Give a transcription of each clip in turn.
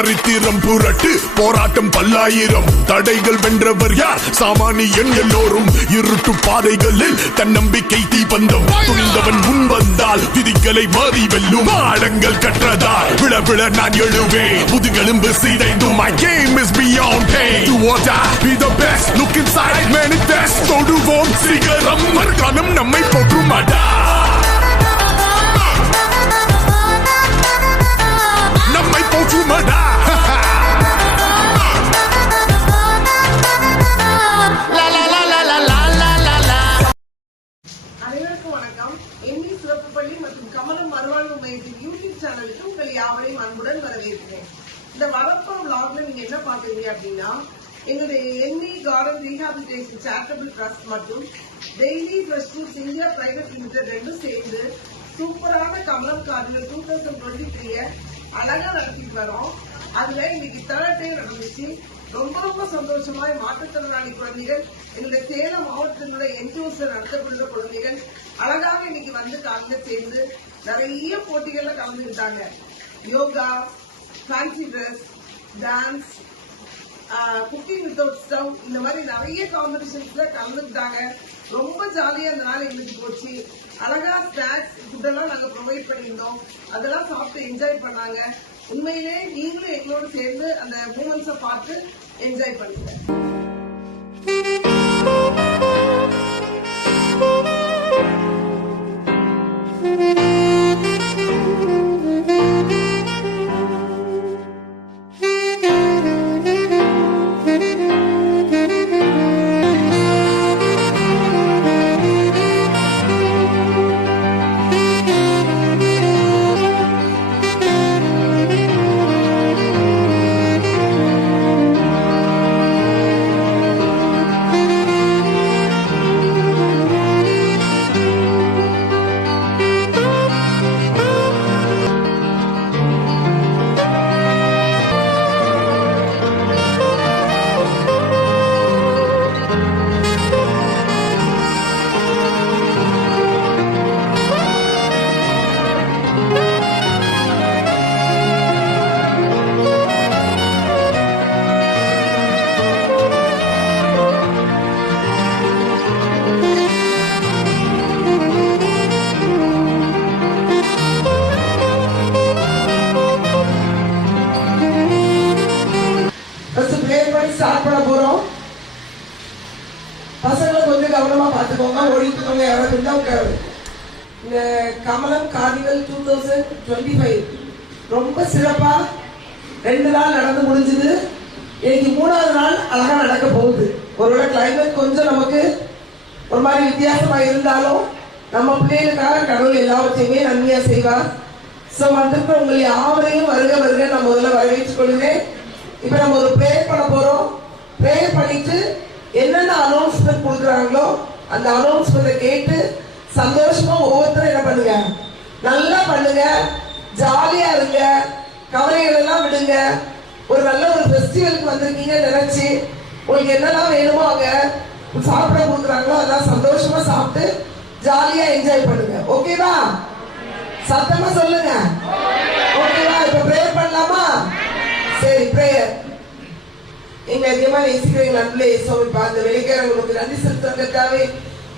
சரித்திரம் புரட்டு போராட்டம் பல்லாயிரம் தடைகள் வென்றவர் யார் சாமானியன் எல்லோரும் இருட்டு பாதைகளில் தன்னம்பிக்கை தீபந்தம் துணிந்தவன் முன் வந்தால் விதிகளை மாறி வெல்லும் ஆழங்கள் கற்றதால் விழ விழ நான் எழுவேன் முதுகெலும்பு சிதைந்தும் my game is beyond pain do or die be the best look inside manifest தொடுவோம் சிகரம் மறுகாலம் நம்மை போற்றுமாடா நம்மை போற்றுமாடா அனைவருக்கும் வணக்கம். எண்ணி சிறப்பு பள்ளி மற்றும் கமலம் மறுவாழ்வு மையத்தின் யூடியூப் சேனலுக்கு உங்கள் யாவரையும் அன்புடன் வரவேற்கிறேன். இந்த வரப்போ விளாக்ல நீங்க என்ன பாக்குறீங்க அப்படின்னா எங்களுடைய எண்ணி கார்டன் ரீஹாபிலிட்டேஷன் சேரிட்டபிள் ட்ரஸ்ட் மற்றும் daily fresh foods India private limited ரெண்டும் சேர்ந்து சூப்பரான கமலம் கார்டில் 2023 அழகா நடத்திட்டு வரோம். அதுல இன்னைக்கு தேர்ட் டே நடந்துச்சு. ரொம்ப ரொம்ப சந்தோஷமாய் மாற்றுத்திறனாளி குழந்தைகள் எங்களுடைய சேலம் மாவட்டத்தினுடைய என்ஜிஓஸ் நடத்தப்படுற குழந்தைகள் அழகாக இன்னைக்கு வந்து காலையில சேர்ந்து நிறைய போட்டிகள்ல கலந்துக்கிட்டாங்க. Yoga, fancy dress, dance, cooking without stove, இந்த மாதிரி நிறைய காம்படிஷன்ஸ்ல கலந்துக்கிட்டாங்க. ரொம்ப ஜாலியா அந்த நாள் எங்களுக்கு போச்சு. அழகா ஸ்நாக்ஸ் ஃபுட்டெல்லாம் நாங்க ப்ரொவைட் பண்ணியிருந்தோம். அதெல்லாம் சாப்பிட்டு என்ஜாய் பண்ணாங்க. உண்மையிலே நீங்களும் எங்களோட சேர்ந்து அந்த மூமெண்ட்ஸை பார்த்து என்ஜாய் பண்ணுங்க. ஸ்டார்ட் பண்ண போறோம். பசங்களை கொஞ்சம் கவனமா பாத்துக்கோங்க. ஓடிட்டுக்கோங்க. யாராவது இருந்தா உட்காரு. இந்த கமலம் கார்னிவல் 2025 ரொம்ப சிறப்பா 2 நாள் நடந்து முடிஞ்சது. இன்னைக்கு 3வது நாள் அழகா நடக்க போகுது. ஒருவேளை கிளைமேட் கொஞ்சம் நமக்கு ஒரு மாதிரி வித்தியாசமா இருந்தாலும் நம்ம பிள்ளைகளுக்காக கடவுள் எல்லாவற்றையுமே நன்மையா செய்வார். ஸோ வந்திருக்க உங்களை யாவரையும் வருக வருக நான் முதல்ல வரவேற்றுக் கொள்கிறேன். இப்ப நம்ம ஒரு ப்ரேயர் பண்ண போறோம். ப்ரேயர் பண்ணிட்டு என்னென்ன அனௌன்ஸ்மெண்ட் கொடுக்குறாங்களோ அந்த அனௌன்ஸ்மெண்ட்டை கேட்டு சந்தோஷமா ஒவ்வொருத்தரும் என்ன பண்ணுங்க, நல்லா பண்ணுங்க, ஜாலியா இருங்க, கவலைகள் எல்லாம் விடுங்க. ஒரு நல்ல ஒரு ஃபெஸ்டிவலுக்கு வந்திருக்கீங்க நினைச்சு உங்களுக்கு என்னெல்லாம் வேணுமோ அங்க சாப்பிட கொடுக்குறாங்களோ அதெல்லாம் சந்தோஷமா சாப்பிட்டு ஜாலியா என்ஜாய் பண்ணுங்க. ஓகேவா? சத்தமா சொல்லுங்க. ஓகேவா? இப்ப ப்ரேயர் பண்ணலாமா? சரி, பிரேயர். எங்க அதிகமா நேசிக்கிறீங்க நண்பர்களே. இயேசுவை அந்த வெளிக்கார உங்களுக்கு நன்றி செலுத்துவதற்காகவே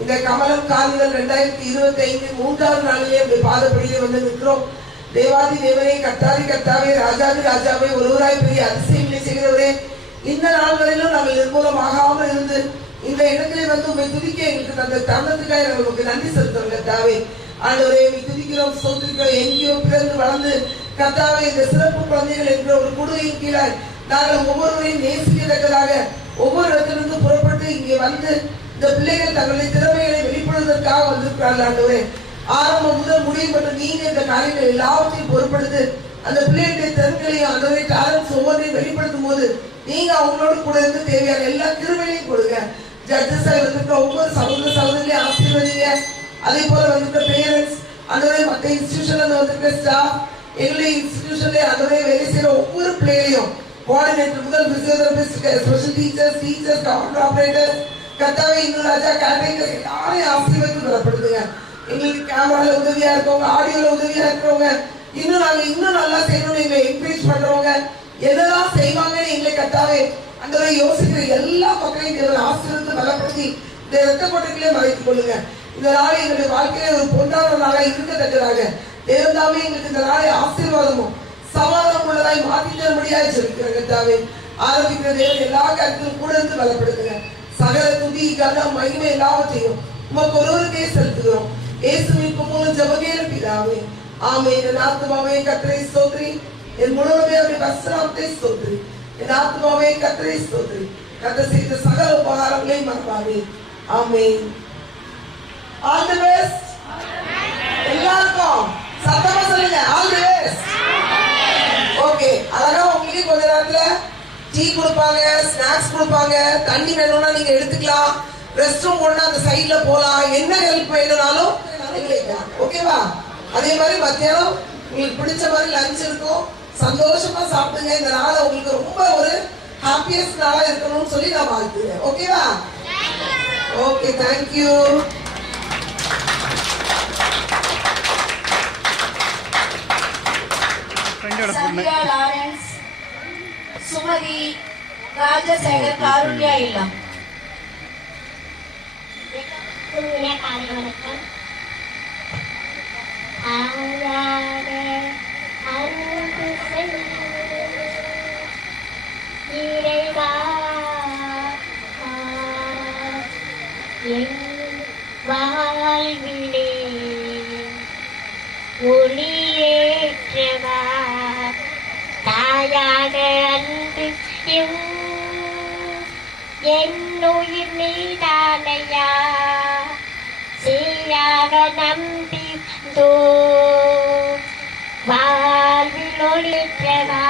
இந்த கமலம் கார்னிவல் 2025 3வது நாளிலே உங்களுடைய பாதப்படியிலே வந்து நிற்கிறோம். தேவாதி தேவனே, கர்த்தாதி கர்த்தாவே, ராஜாதி ராஜாவே, ஒருவராய் பெரிய அதிசயங்களை செய்கிறவரே, இந்த நாள் வரையிலும் நாங்கள் நிர்மூலமாகாமல் இருந்து இந்த இடத்திலே வந்து உங்களை துதிக்க எங்களுக்கு தந்த தருணத்துக்காக நாங்கள் உங்களுக்கு நன்றி செலுத்துவோம். கர்த்தாவே ஆண்டவரே, துதிக்கிறோம், சோதரிக்கிறோம். எங்கேயோ பிறந்து வளர்ந்து கர்த்தாவே இந்த சிறப்பு குழந்தைகள் என்ற ஒரு குடுவையின் கீழாய் நாங்கள் ஒவ்வொருவரையும் நேசிக்கத்தக்கதாக ஒவ்வொரு இடத்திலிருந்து புறப்பட்டு இங்கே வந்து இந்த பிள்ளைகள் தங்களுடைய திறமைகளை வெளிப்படுவதற்காக வந்திருக்கிறார்கள். ஆண்டவரே, ஆரம்பம் முதல் முடியும் மற்றும் நீங்க இந்த காரியங்கள் எல்லாவற்றையும் பொறுப்படுத்து அந்த பிள்ளைகளுடைய திறன்களையும் ஆண்டவரே டேலண்ட்ஸ் ஒவ்வொன்றையும் வெளிப்படுத்தும் போது நீங்க அவங்களோட கூட இருந்து தேவையான எல்லா கிருபைகளையும் கொடுங்க. ஜட்ஜஸா இருந்திருக்க ஒவ்வொரு சகோதர சகோதரிகளையும் ஆசீர்வதிங்க. அதே போல வந்துட்டு பேரண்ட்ஸ், ஆண்டவரே மற்ற இன்ஸ்டிடியூஷன்ல வந்துட்டு ஸ்டாஃப், எங்களுடைய இன்ஸ்டிடியூஷன்ல ஆண்டவரே வேலை செய்யற ஒவ்வொரு பிள்ளைகளையும் கோஆர்டினேட்டர் முதல் physiotherapist, special teachers, counter operator, கர்த்தாவே இன்னும் ராஜா கேட்டரிங்கர் எல்லாரையும் ஆசீர்வதித்து வரப்படுதுங்க. எங்களுக்கு கேமரால உதவியா இருக்கவங்க, ஆடியோல உதவியா இருக்கிறவங்க, இன்னும் நாங்க இன்னும் நல்லா செய்யணும்னு எங்களை என்கரேஜ் பண்றவங்க எதெல்லாம் செய்வாங்கன்னு எங்களை கத்தாவே அந்த யோசிக்கிற எல்லா மக்களையும் தேவன் ஆசீர்வதித்து பலப்படுத்தி இந்த இரத்த கோட்டைகளே மறைத்துக் கொள்ளுங்க. இந்த நாளை எங்களுடைய வாழ்க்கையில ஒரு பொன்னான நாளாக இருக்கத்தக்கதாக தேவதாவே எங்களுக்கு இந்த நாளை ஆசீர்வாதமும் சமாதானம் உள்ளதாய் மாற்றி தரும்படியாய் ஜெபிக்கிற கத்தாவே ஆரம்பிக்கிற தேவன் எல்லா காரியத்திலும் கூட இருந்து பலப்படுத்துங்க. சகல துதி கனம் மகிமை எல்லாவற்றையும் உமக்கு ஒருவருக்கே செலுத்துகிறோம். இயேசுவின் மூலம் ஜெபக்கேலும் பிதாவே ஆமென். என் ஆத்துமாவே கர்த்தரை ஸ்தோத்திரி, என் முழுவதுமே அவருடைய பரிசுத்தத்தை ஸ்தோத்திரி. என் ஆத்துமாவே கர்த்தரை ஸ்தோத்திரி, கர்த்தர் செய்த சகல உபகாரங்களையும் மறவாதே. ஆமென். All the best. எல்லாருக்கும் சத்தமா சொல்லுங்க ஆல் தி பெஸ்ட். ஓகே, அழகா உங்களுக்கு கொஞ்ச நேரத்துல டீ கொடுப்பாங்க, ஸ்நாக்ஸ் கொடுப்பாங்க, தண்ணி வேணும்னா நீங்க எடுத்துக்கலாம், ரெஸ்ட் ரூம் போனா அந்த சைடுல போலாம், என்ன ஹெல்ப் வேணும்னாலும் ஓகேவா. அதே மாதிரி மத்தியானம் உங்களுக்கு பிடிச்ச மாதிரி லஞ்ச் இருக்கும், சந்தோஷமா சாப்பிடுங்க. இந்த நாளை உங்களுக்கு ரொம்ப ஒரு ஹாப்பியஸ்ட் நாளா இருக்கணும்னு சொல்லி நான் வாழ்த்துறேன். ஓகேவா? Okay, thank you. Sandhya Lawrence, Sumathi, Rajasekar, Karunya இல்லம். வாழ்விலே ஒளியேற்றவா தாயான அன்பு என்னுயிர் நீதானையா சீராக நம்பி வாழ்வில் ஒளியேற்றவா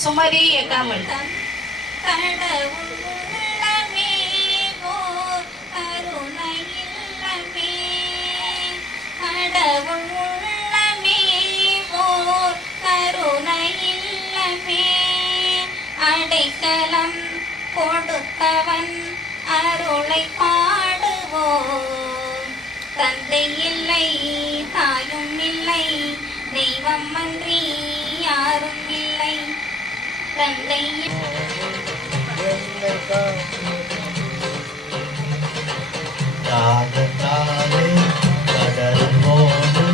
சுமதி எட்டாமல். கடவுள்ளமே ஓர் கருணையில்லமே கடவுள்ளமே ஓர் கருணையில்லமே அடைக்கலம் கொடுத்தவன் அருளை பாடுவோம். தந்தை இல்லை தாயும் இல்லை தெய்வம் அன்றி யாரும் இல்லை. தந்தை தாகத்தாலே கடலும் போது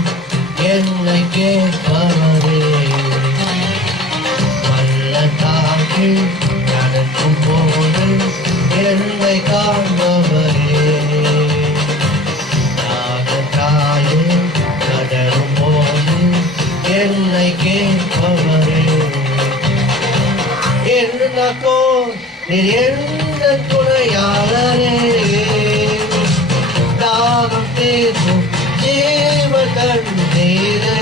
என்னை கேட்பவரே பள்ளத்தாக்கி நடக்கும் போது என்னை காண்பவரே தாகத்தாலே கடலும் போது என்னை கேட்பவரே என்னக்கோ எந்த துணையாளரே தாகம் தீர்க்கும் ஜீவ தண்ணீரே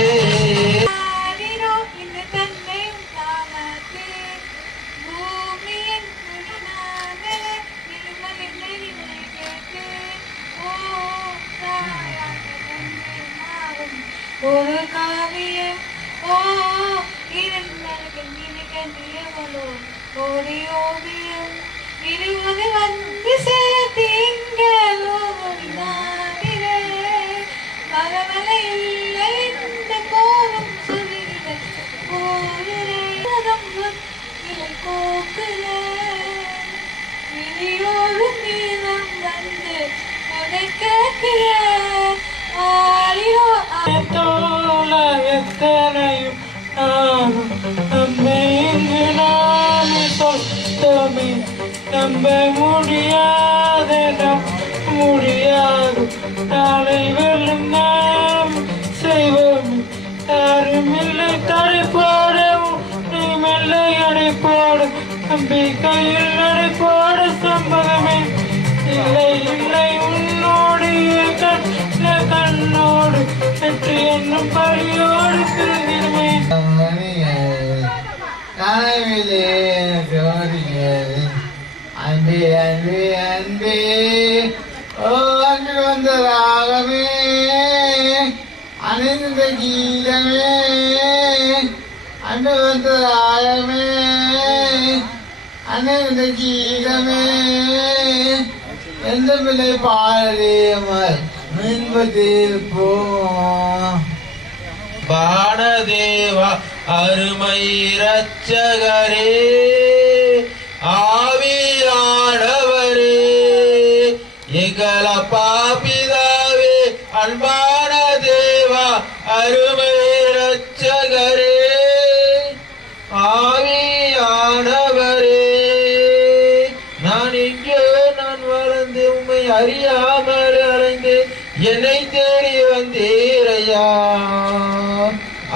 ஒரு காவியம் ஓ இரண்டோ ஒரு ஓவியம் இருபது வந்து சேர்த்தீங்களோ பரவலை இல்லை இந்த கோலம் சொல்லுகிற கோக்குற இனியோடும் நீளம் வந்து அதை கேட்கிற எத்தனையும் நம்ப முடியாத முடியாது நாளை வெல்லும் நாம் செய்வோம். யாரும் இல்லை தடைப்பாடும் நீ மெல்லை அடைப்பாடும் நம்பிக்கையில் நடைப்பாட சம்பவமே இல்லை இல்லை உன்னோடு கண்ணோடு வெற்றி என்னும் பழியோடு திரும்பிடுமே. கனவிலே ஜோடியது அன்பே அன்பே அன்பே ஓ அன்பு வந்த ராகமே அணிந்த கீதமே அன்பு வந்த ராகமே அணிந்த கீதமே எந்த பிள்ளை பாடியமல் மின்பதீர்ப்போம். பானதேவா அருமை இரட்சகரே ஆவியானவரே எங்கள பாபிதாவே அன்பான தேவா அருமை இரட்சகரே ஆவியானவரே நான் இங்கே நான் வளர்ந்து உம்மை அறியாமல் அலைந்து என்னை தேடி வந்தீரையா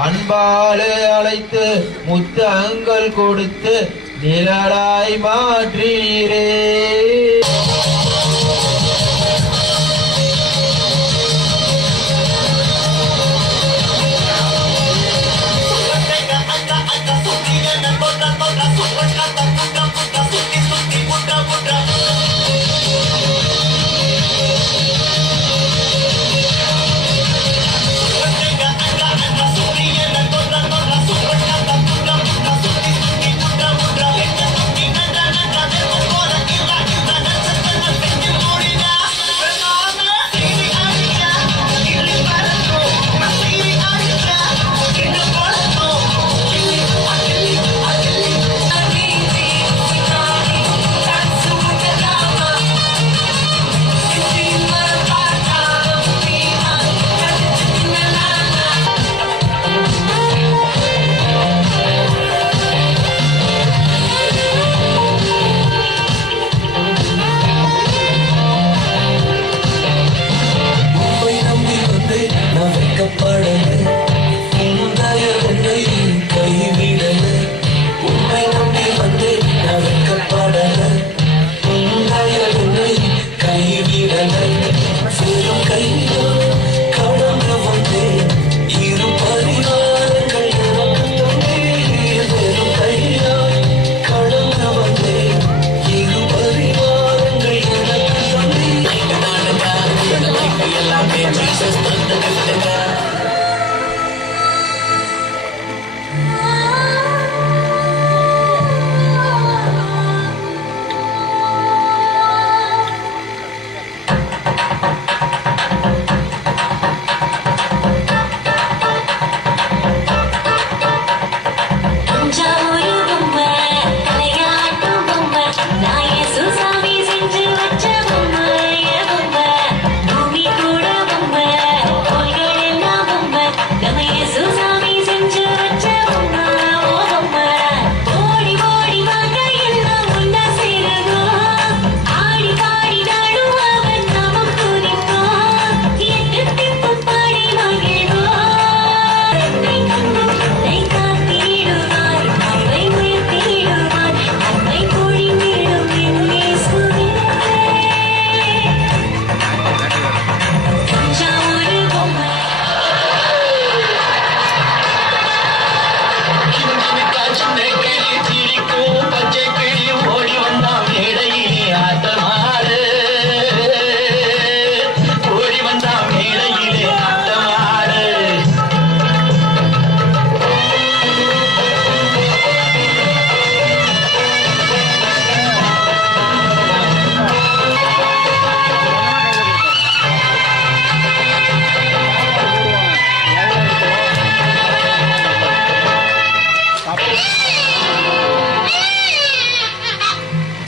அன்பாலே அழைத்து முத்தங்கள் கொடுத்து நிழலாய் மாற்றீரே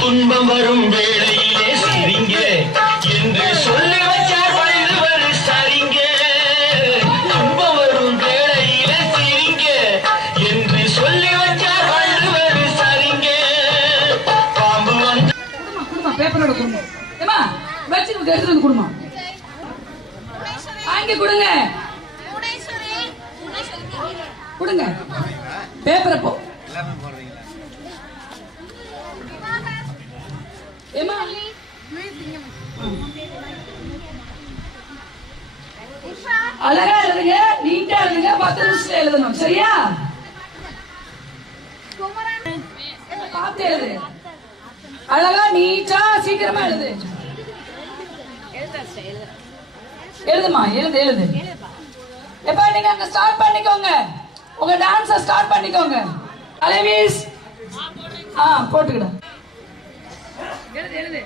துன்பம் வரும் வேளையிலே சிரிங்க என்று சொல்லி வச்சார் வள்ளுவர் சரிங்க துன்பம் வரும் வேளையிலே சிரிங்க என்று சொல்லி வச்சார் வள்ளுவர் சரிங்க பாம்பு வந்து குடுமா பேப்பரோட குடுமா ஏமா வச்சு எடுத்துட்டு வந்து குடுமா அங்க கொடுங்க கொடுங்க பேப்பரை போ ஏமா அழகா எழுதுங்க நீட்டா எழுதுங்க 10 நிமிஷத்துல எழுதணும் சரியா பார்த்து எழுது அழகா நீட்டா சீக்கிரமா எழுது எழுதுமா எழுது எழுது எப்ப நீங்க அங்க ஸ்டார்ட் பண்ணிக்கோங்க உங்க டான்ஸ ஸ்டார்ட் பண்ணிக்கோங்க அலைவீஸ் போட்டுக்கிட எழுது எழுது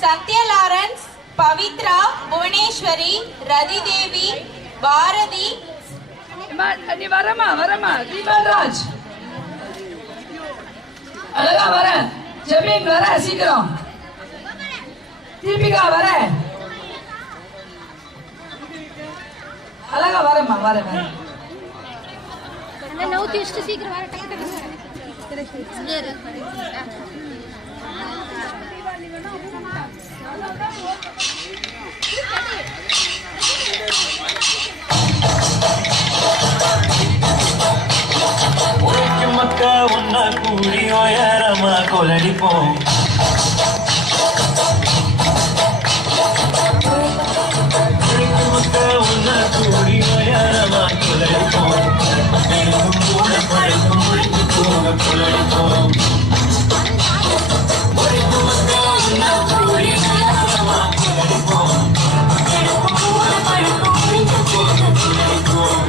சத்யா லாரன்ஸ், பவித்ரா, புவனேஸ்வரி, ரதி தேவி, பாரதி. நீ வரமா தீபன்ராஜ் அழகா வர, ஜமீன் வர, சீக்கிரம் தீபிகா வர, அழகா வரமா வர. நவுத்தி ಎಷ್ಟು சீக்கிரம் வர டக்கு உழைக்கும் மக்கா ஒன்னா கூடி உயரமா கொலடிப்போம். உழைக்கும் மக்கா ஒன்னா கூடி உயரமா கொலடிப்போம். மேலும் கூட பழைக்கும் ஒழித்து போக கொலடிப்போம். உழைக்கும் மக்கா ஒன்னா கூடி உயரமா கொலடிப்போம். மேலும் கூட பழைக்கும் ஒழித்து போக கொலடிப்போம்.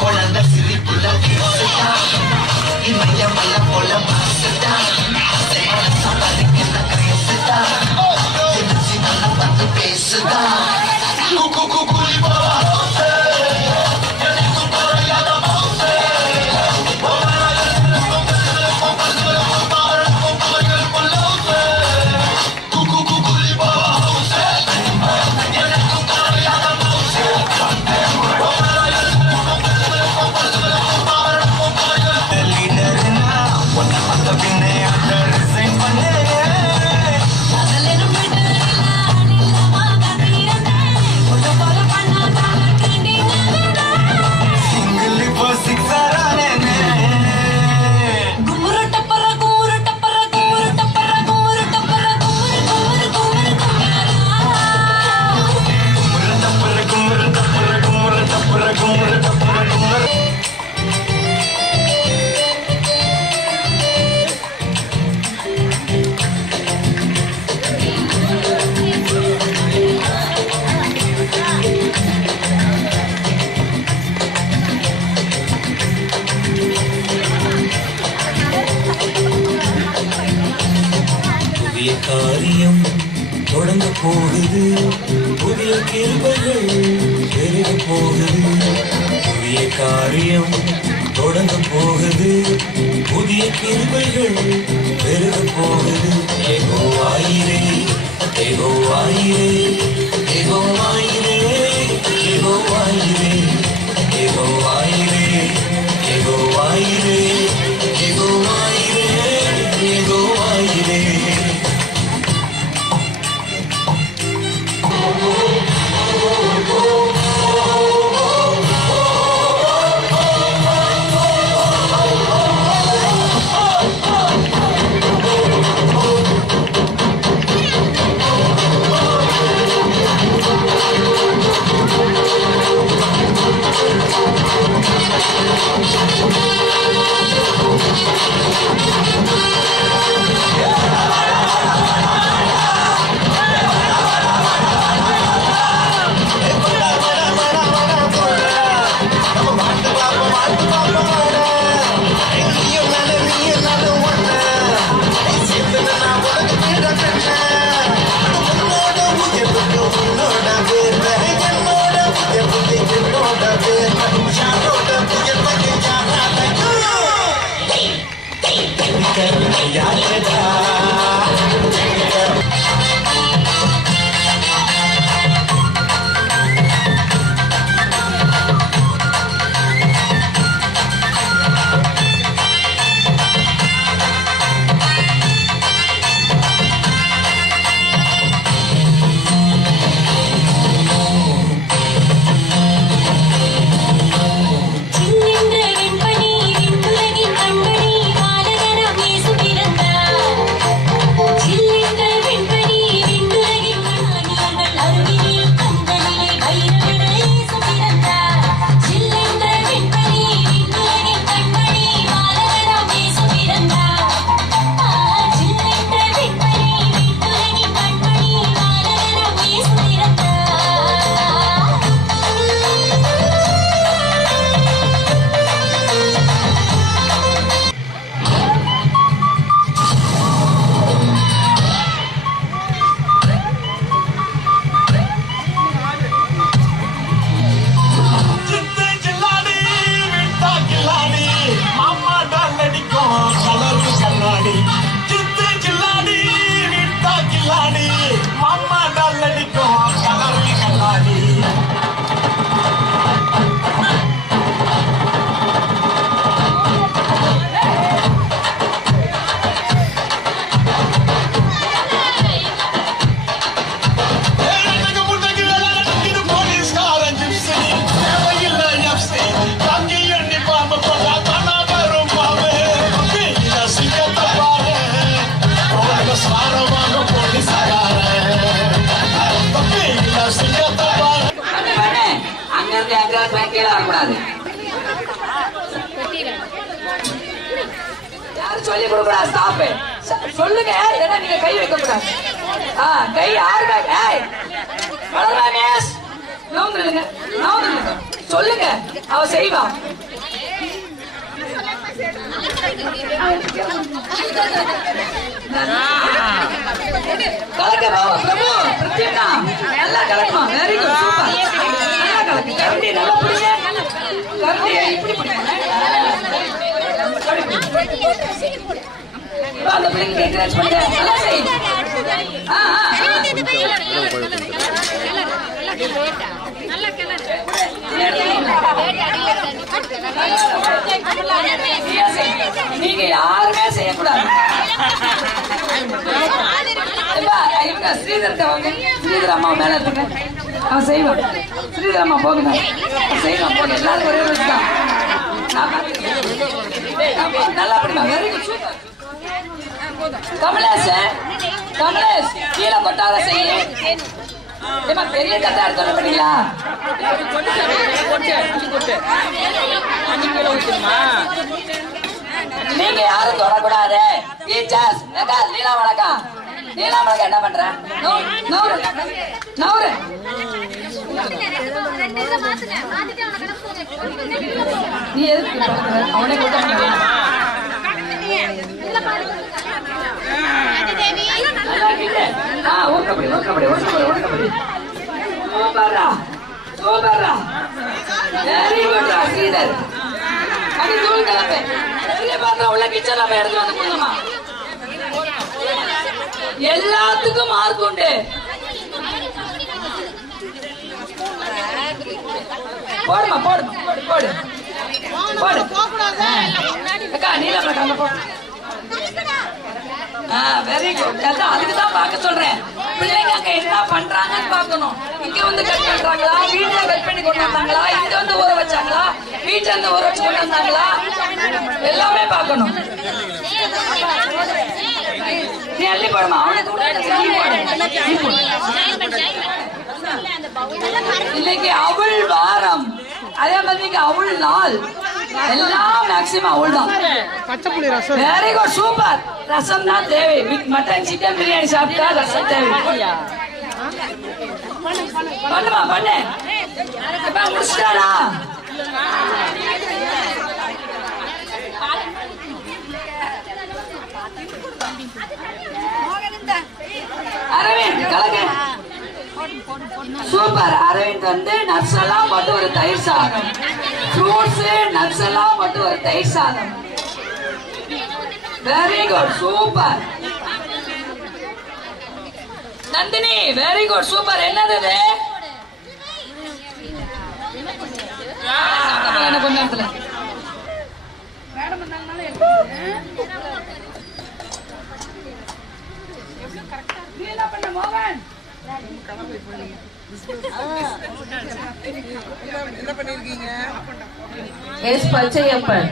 குழந்தை சிரிப்புல இமய மலை போல மாசுதான் காரியம் தொடங்க போகுது, புதிய கிருபைகள் பெருக போகுது. புதிய காரியம் தொடங்க போகுது, புதிய கிருபைகள் பெருக போகுது. யெகோவாயிரே யெகோவாயிரே யெகோவாயிரே யெகோவாயிரே யெகோவாயிரே யெகோவாயிரே யெகோவாயிரே யெகோவாயிரே. சொல்லி கொடுக்கடா ஸ்டாப் சொல்லுங்க, இல்லைன்னா நீங்க கை வைக்க கூடாது. கை யாருமே சொல்லுங்க, அவ செய்வா. பிரபு டீம்டா நல்லா கலக்குமா வெரி குட் சூப்பர் நல்லா கலக்கு கரண்டி நல்லா புடிங்க கரண்டி இப்படி புடிங்க அந்த பிள்ளைங்க என்கரேஜ் பண்ணுங்க நல்லா செய் நீங்க யாருமே செய்யக்கூடாது இவங்க ஸ்ரீதர் அம்மா மேல இருக்க அவன் செய்வான் ஸ்ரீதர் அம்மா போகுங்க செய்வான் போக எல்லாரும் ஒரே தான் நல்லா படிமா very good super Kamlesh Kamlesh கீழே கொட்டாத செய்ய பெரிய கட்டா எடுத்து பண்ணீங்களா நீங்க யாரும் தொடக்கூடாது டீச்சர்ஸ் லீலா வணக்கம் லீலா வணக்கம் என்ன பண்ற நவுரு நவுரு நீ எதுக்கு அவனே கொட்ட எல்லாத்துக்கும் மார்க் உண்டு போடுமா போடுமா போடு போடு அக்கா நீல போடு வெரி குட் அதுக்கு தான் பார்க்க சொல்றேன் பிள்ளைங்க அங்க என்ன பண்றாங்கன்னு பார்க்கணும் இங்க வந்து கட் பண்றாங்களா வீட்டுல கட் பண்ணி கொண்டு வந்தாங்களா இங்க வந்து ஊற வச்சாங்களா வீட்டுல இருந்து ஊற வச்சு கொண்டு வந்தாங்களா எல்லாமே பார்க்கணும் நீ அள்ளி போடுமா இன்னைக்கு அவள் வாரம் அதே மாதிரி அவள் நாள் எல்லாம் மேக்ஸிமம் அவள் தான் வெரி குட் சூப்பர் ரசம் தான் தேவை மட்டன் சிக்கன் பிரியாணி சாப்பிட்டா ரசம் தேவை பண்ணுமா பண்ணு முடிச்சிட்டானா அரவிந்த் கலக்கு சூப்பர் அரவிந்த் வந்து நட்ஸ் எல்லாம் போட்டு ஒரு தயிர் சாதம் ஃப்ரூட்ஸ் நட்ஸ் எல்லாம் போட்டு ஒரு தயிர் சாதம் very good super Nandini very good super என்னது கொஞ்ச நேரத்துல என்ன பண்ண மோகன் என்ன பண்ணிருக்கீங்க எஸ் பச்சையப்பன்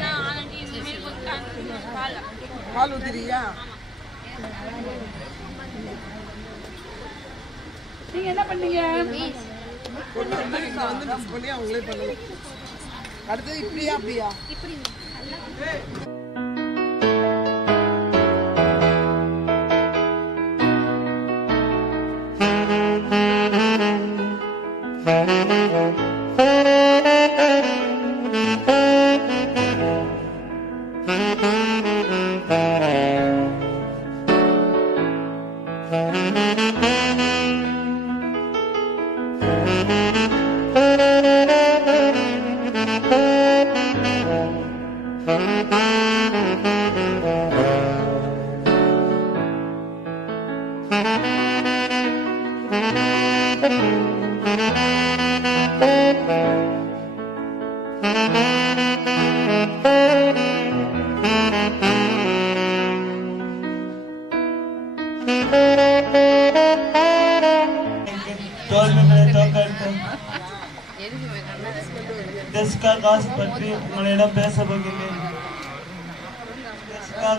பால் ஊத்துறியா நீங்க என்ன பண்ணீங்க கொண்டு வந்து இங்க வந்து மிக்ஸ் பண்ணி அவங்களே பண்ணணும் அடுத்து இப்படியா அப்படியா காசு பற்றி உங்களிடம் பேச போகிறேன்.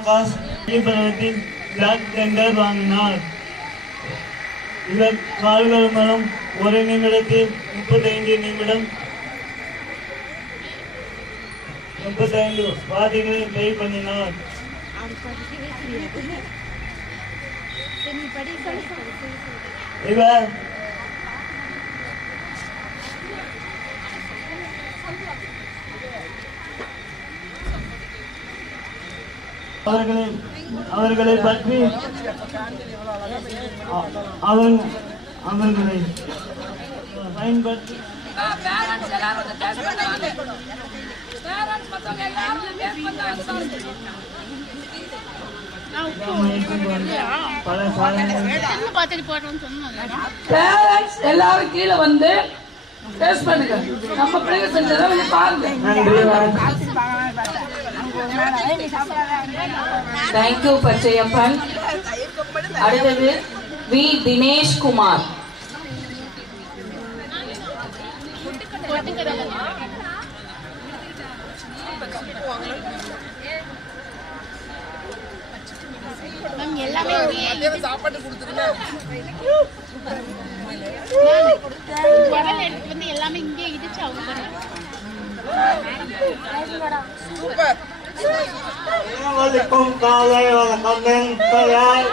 காசு பருவத்தில் பிளாக் டெண்டர் வாங்கினார். இவர் கால்கள் மூலம் ஒரு நிமிடத்தில் 35 வாதிகளை பே பண்ணினார். இவர் அவர்களை பற்றி அவர்களை பயன்படுத்தி பேரண்ட்ஸ் எல்லாரும் வந்து டேஸ்ட் பண்ணுவாங்க. பேரண்ட்ஸ் மத்தவங்க எல்லாரும் டேஸ்ட் பண்ணுவாங்க. பல சாதனைகள் பேரண்ட்ஸ் எல்லாரும் கீழே வந்து டேஸ்ட் பண்ணுங்க. நம்ம பிள்ளைங்க செஞ்சதை வந்து பாருங்க. நன்றி. தேங்க்யூ பச்சையப்பன். அடுத்தது வி தினேஷ் குமார். சாப்பாடு கொடுத்துருங்க. எல்லாமே இங்கே இடிச்சு அவங்க சூப்பர். வணக்கம், காலை வணக்கம். என் பெயர்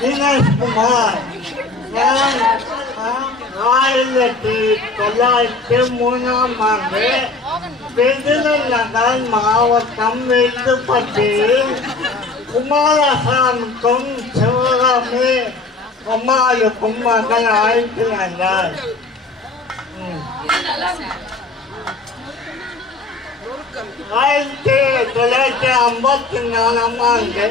தினேஷ் குமார். நான் 1903 விருதுநகர் மாவட்டம் வெட்டுப்பட்டியில் குமாரசாமிக்கும் சிவகாமி அம்மாளுக்கும் மகன் ஆயிட்டு வந்தார். 1954 ஆண்டு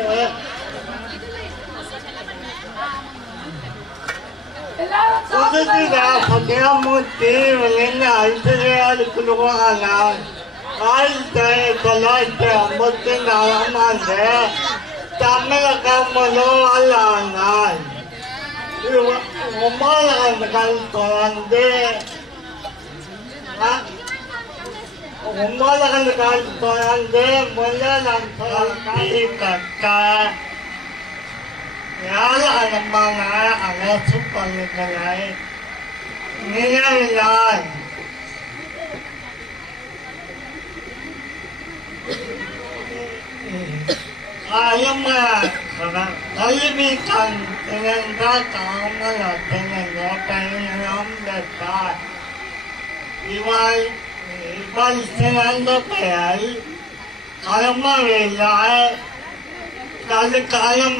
புதுதில்லா சத்யாமூர்த்தி விளைந்த ஐஸ்வர்யாவுக்கு உருவானார். 1954 ஆண்டு தமிழக முதல்வர் ஆனார். 9 ஆண்டுகள் தொடர்ந்து 9 ஆண்டுகள் தொடர்ந்து முதலமைச்சர் கட்ட ஏராளமான அரசு பள்ளிகளை நிறுவினார். கல்வி கண் திறந்த காமராஜன் என்ற பெயரும் பெற்றார். இவள் சிறந்த பெயர் கர்மவிழா கல்விக்காலம்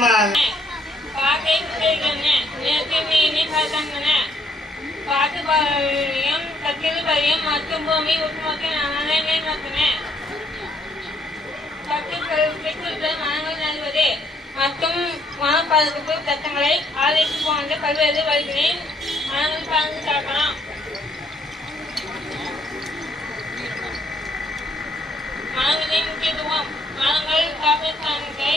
பாகை குறைகண்ணே நேற்று மீனி கதங்கண்ணே பாட்டு பரியம் கத்திரி பரியம் மற்றும் பூமி உட்நோக்கி நலனை நோக்கினே பெற்றுள்ள மனங்கள் நல்வதே மற்றும் மனப்பாதுகாப்பு சட்டங்களை ஆதரித்து போன்ற பல்வேறு வழிகளில் மனங்கள் பங்கு சாக்கலாம். மனங்களின் முக்கியத்துவம் மனங்கள் காப்பீட்டை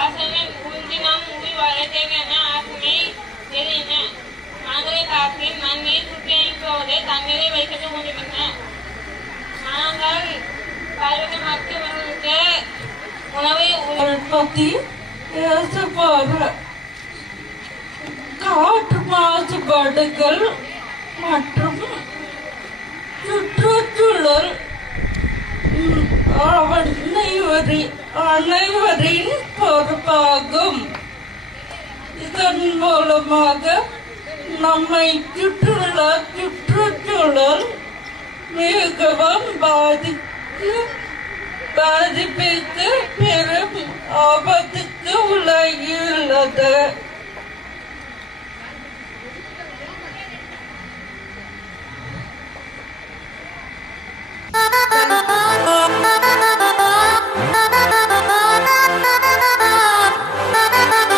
ஆசனை உந்தி நாம் உயிர் வாழ தேவையான ஆசனை தெரியுங்க. மனங்களை காப்பி மண்ணீர் சுற்றியமைப்போது தண்ணீரை வைக்கட்டு கொண்டிருக்கின்றன. மனங்கள் பல்வேறு மருத்துவர்களுக்கு உணவை உற்பத்தி ஏற்படுற காற்று மாசுபாடுகள் மற்றும் சுற்றுச்சூழல் அனைவரின் பொறுப்பாகும். இதன் மூலமாக நம்மை சுற்றுள்ள சுற்றுச்சூழல் மிகவும் பாதிப்புக்கு பெரும் ஆபத்துக்கு உள்ளாகியுள்ளது.